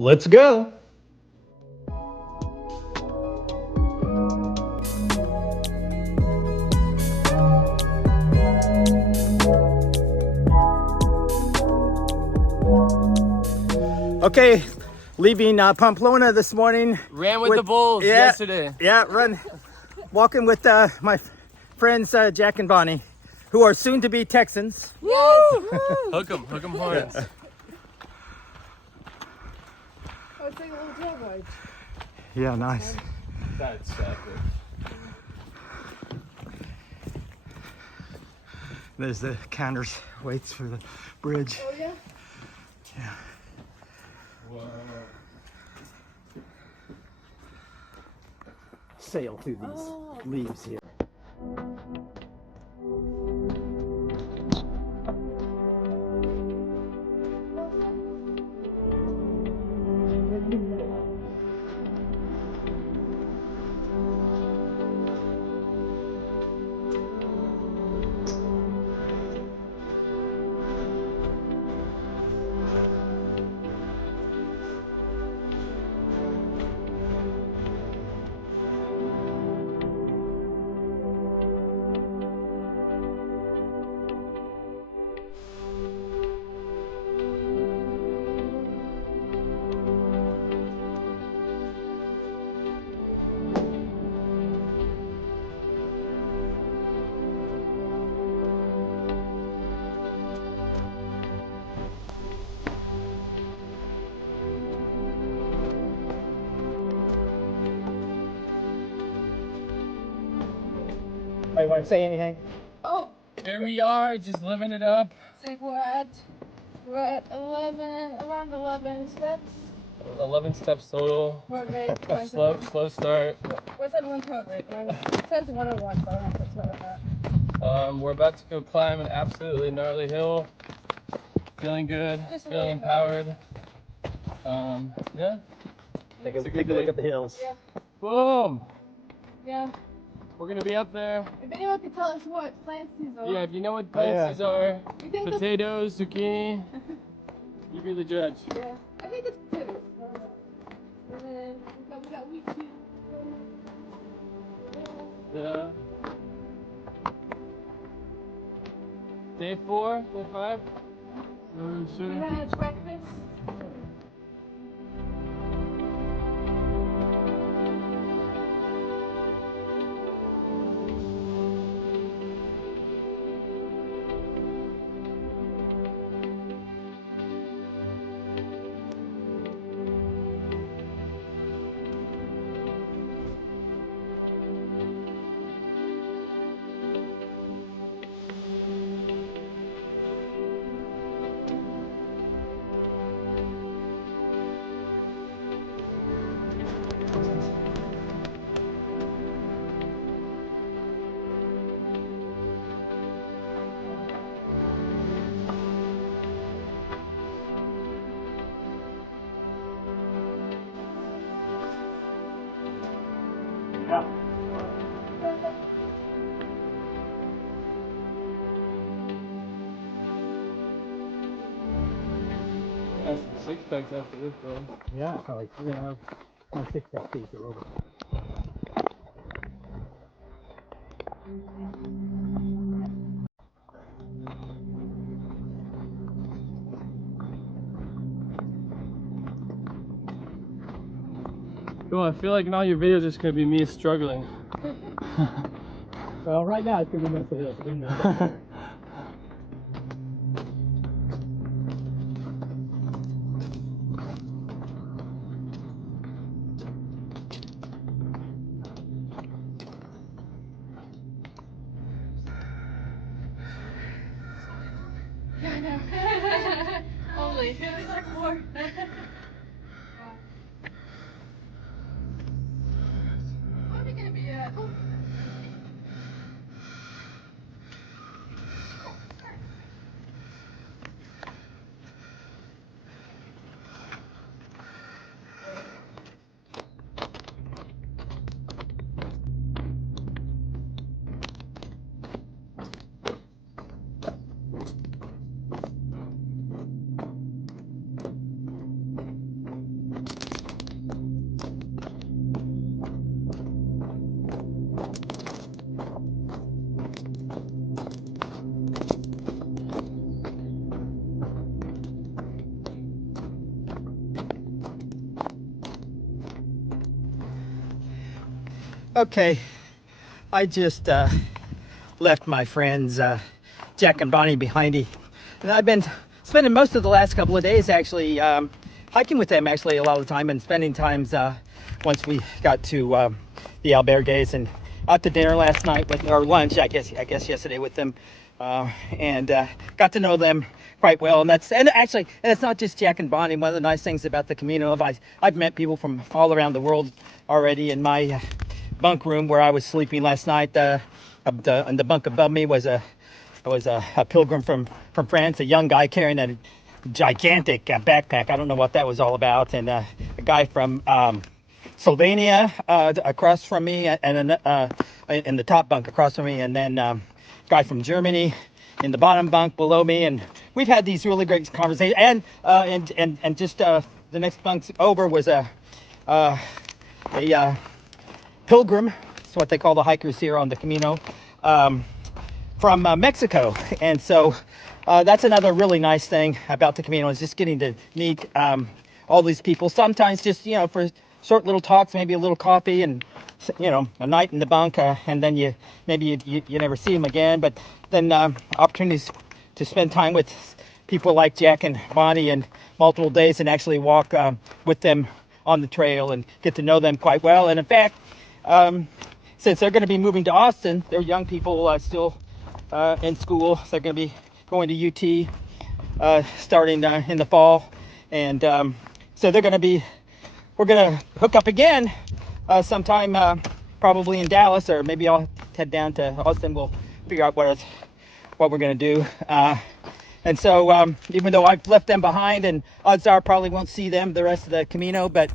Let's go. Okay, leaving Pamplona this morning. Ran with the bulls yesterday. Yeah, walking with my friends Jack and Bonnie, who are soon to be Texans. Woo! Hook 'em horns. Oh, it's like a little tail ride. Yeah, nice. That's epic. There's the counters, waits for the bridge. Oh, yeah? Yeah. Whoa. Sail through these leaves here. You want to say anything? Oh, Here we are, just living it up. say what? We're at 11, around 11 steps. 11 steps total. Progress. Slow start. What's that one progress? It says 101, so I don't know if it's what that. We're about to go climb an absolutely gnarly hill. Feeling good, feeling empowered. Yeah. Take a look at the hills. Yeah. Boom! Yeah. We're gonna be up there. If anyone could tell us what plants these are. Yeah, if you know what plants these are, You think potatoes, zucchini, you be the judge. Yeah. I think it's potatoes. And then we got wheat too. Yeah. Day 4, day 5. We had breakfast. Got some six packs after this, though. Yeah, probably 3.5. My 6 feet are over. Cool, I feel like in all your videos it's gonna be me struggling. Well, right now it's going to be most of the hills. Yeah, I know. Holy, it was like more. What are we gonna be at? Okay, I just left my friends Jack and Bonnie behind me, and I've been spending most of the last couple of days actually hiking with them actually a lot of the time, and spending times once we got to the albergues and out to dinner last night with, or lunch I guess yesterday with them, and got to know them quite well. And it's not just Jack and Bonnie. One of the nice things about the Camino, I've met people from all around the world already. In my bunk room where I was sleeping last night, and the bunk above me was a pilgrim from France, a young guy carrying a gigantic backpack. I don't know what that was all about. And a guy from Slovenia across from me, and in the top bunk across from me, and then a guy from Germany in the bottom bunk below me. And we've had these really great conversations. And just the next bunk over was a pilgrim. That's what they call the hikers here on the Camino, from Mexico. And so that's another really nice thing about the Camino, is just getting to meet all these people. Sometimes just, for short little talks, maybe a little coffee, and a night in the bunk, and then you never see them again. But then opportunities to spend time with people like Jack and Bonnie in multiple days, and actually walk with them on the trail and get to know them quite well. And in fact, since they're going to be moving to Austin, they're young people still in school. So they're going to be going to UT starting in the fall. And so we're going to hook up again sometime, probably in Dallas, or maybe I'll head down to Austin. We'll figure out what we're going to do. And so even though I've left them behind, and odds are I probably won't see them the rest of the Camino, but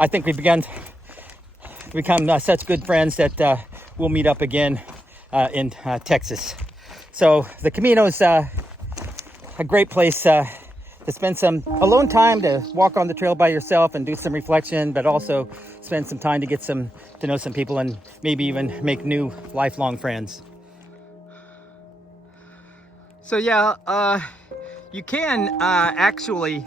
I think we've become such good friends that we'll meet up again in Texas. So the Camino is a great place to spend some alone time, to walk on the trail by yourself and do some reflection, but also spend some time to get to know some people, and maybe even make new lifelong friends. So yeah, you can actually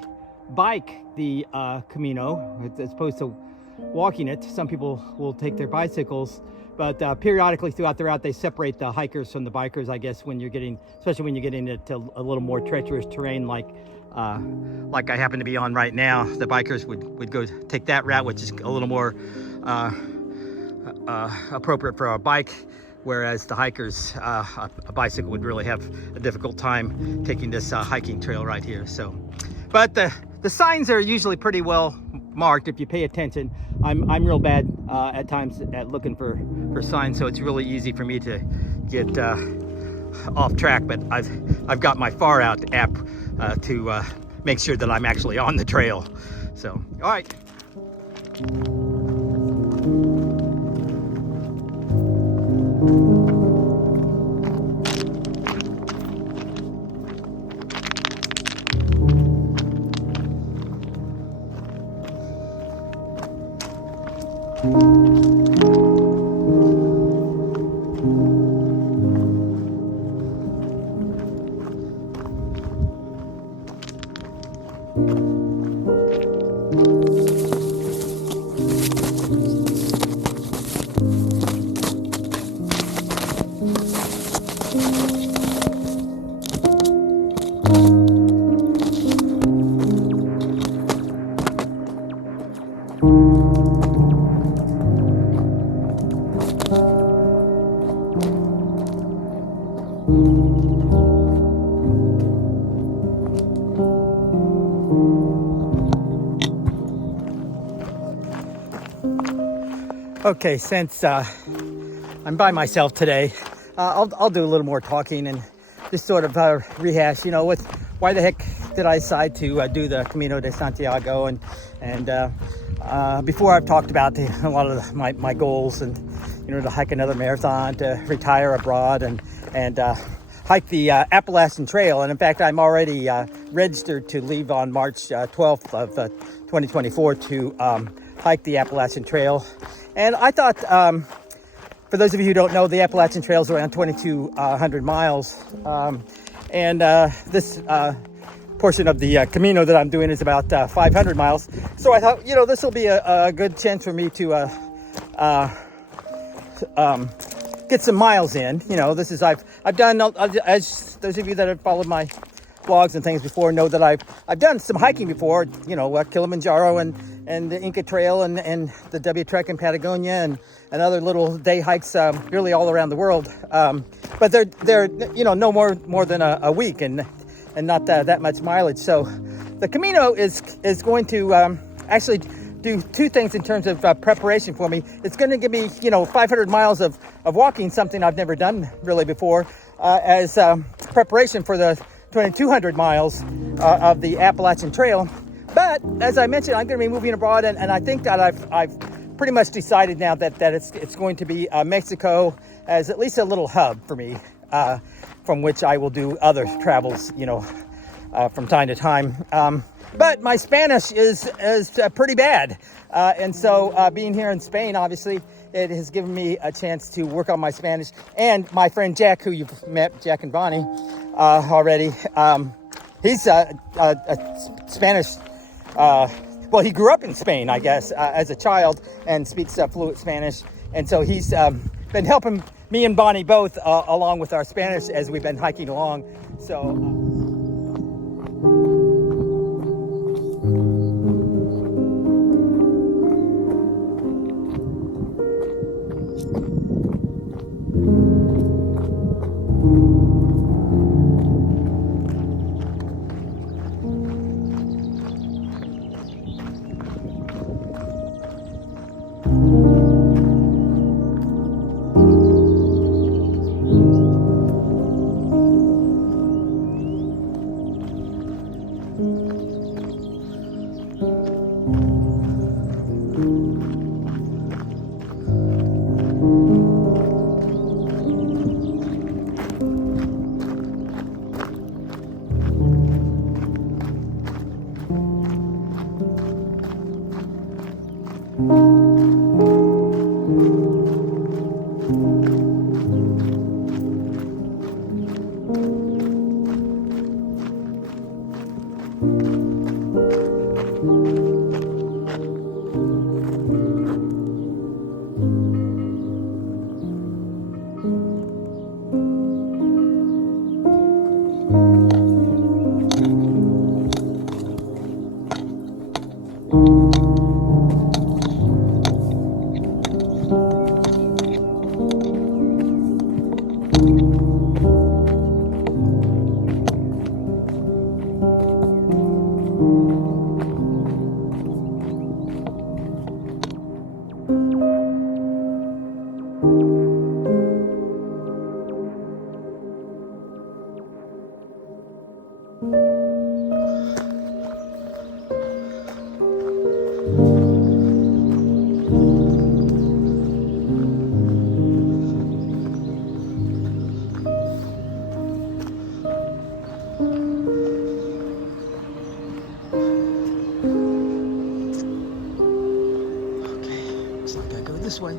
bike the Camino as opposed to walking it. Some people will take their bicycles, but periodically throughout the route they separate the hikers from the bikers, I guess, especially when you're getting into a little more treacherous terrain like I happen to be on right now. The bikers would go take that route, which is a little more appropriate for a bike, whereas the hikers, a bicycle would really have a difficult time taking this hiking trail right here. So, but the signs are usually pretty well marked if you pay attention. I'm real bad at times at looking for signs, so it's really easy for me to get off track. But I've got my Far Out app to make sure that I'm actually on the trail. So, all right. Okay, since I'm by myself today, I'll do a little more talking and just sort of rehash, why the heck did I decide to do the Camino de Santiago, and before I've talked about a lot of my goals, and to hike another marathon, to retire abroad, and hike the Appalachian Trail. And in fact, I'm already registered to leave on March 12th of 2024 to hike the Appalachian Trail. And I thought, for those of you who don't know, the Appalachian Trail is around 2,200 miles. And this portion of the Camino that I'm doing is about 500 miles. So I thought, you know, this will be a good chance for me to get some miles in. You know, this is I've done, as those of you that have followed my vlogs and things before know that I've done some hiking before. You know, Kilimanjaro and the Inca Trail and the W Trek in Patagonia and other little day hikes really all around the world. But they're you know, no more than a week and not that much mileage. So the Camino is going to actually do two things in terms of preparation for me. It's going to give me, you know, 500 miles of walking, something I've never done really before, as preparation for the 2,200 miles of the Appalachian Trail. But as I mentioned, I'm going to be moving abroad, and I think that I've pretty much decided now that it's going to be Mexico as at least a little hub for me, from which I will do other travels, you know, from time to time. But my Spanish is pretty bad, and so being here in Spain, obviously, it has given me a chance to work on my Spanish. And my friend Jack, who you've met, Jack and Bonnie, already, he's a Spanish. Well, he grew up in Spain, I guess, as a child, and speaks fluent Spanish. And so he's been helping me and Bonnie both along with our Spanish as we've been hiking along. So. This way.